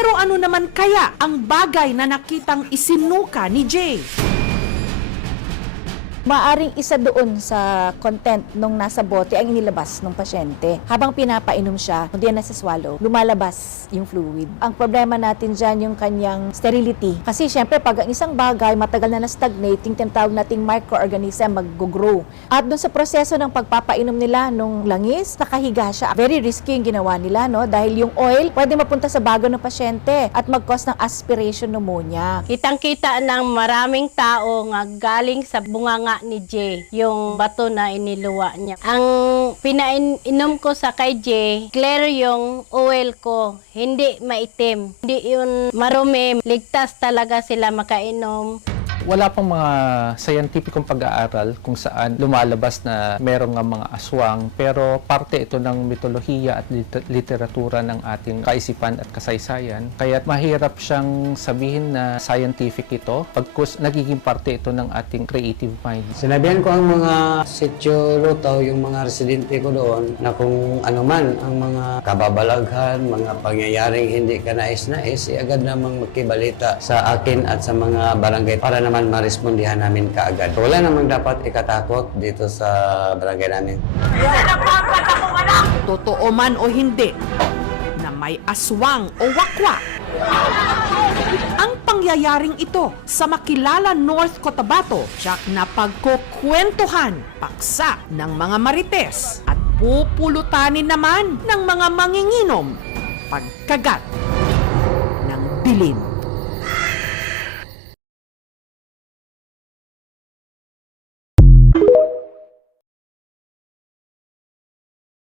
Pero ano naman kaya ang bagay na nakitang isinuka ni Jay? Maaring isa doon sa content nung nasa bote ang inilabas ng pasyente. Habang pinapainom siya, hindi yan nasa-swallow, lumalabas yung fluid. Ang problema natin dyan yung kanyang sterility. Kasi syempre, pag ang isang bagay matagal na na-stagnate, yung tinatawag nating microorganism mag-grow. At doon sa proseso ng pagpapainom nila nung langis, nakahiga siya. Very risky yung ginawa nila, no? Dahil yung oil pwede mapunta sa bago ng pasyente at mag-cause ng aspiration pneumonia. Kitang-kita ng maraming tao nga galing sa bunganga ni Jay, yung bato na iniluwa niya. Ang pinainom ko sa kay Jay, clear yung oil ko, hindi maitim, hindi yun marumi, ligtas talaga sila makainom. Wala pang mga scientificong pag-aaral kung saan lumalabas na merong nga mga aswang, pero parte ito ng mitolohiya at literatura ng ating kaisipan at kasaysayan. Kaya mahirap siyang sabihin na scientific ito pagkus nagiging parte ito ng ating creative mind. Sinabihan ko ang mga sitio Lutaw, yung mga residente ko doon, na kung ano man ang mga kababalaghan, mga pangyayaring hindi ka nais-nais, agad namang magkibalita sa akin at sa mga barangay para naman marespondihan namin kaagad. Wala namang dapat ikatakot dito sa barangay namin. Totoo man o hindi, na may aswang o wakwa. Ang pangyayaring ito sa makilala North Cotabato, tiyak na pagkukwentuhan, paksa ng mga marites at pupulutanin naman ng mga manginginom pagkagat ng dilim.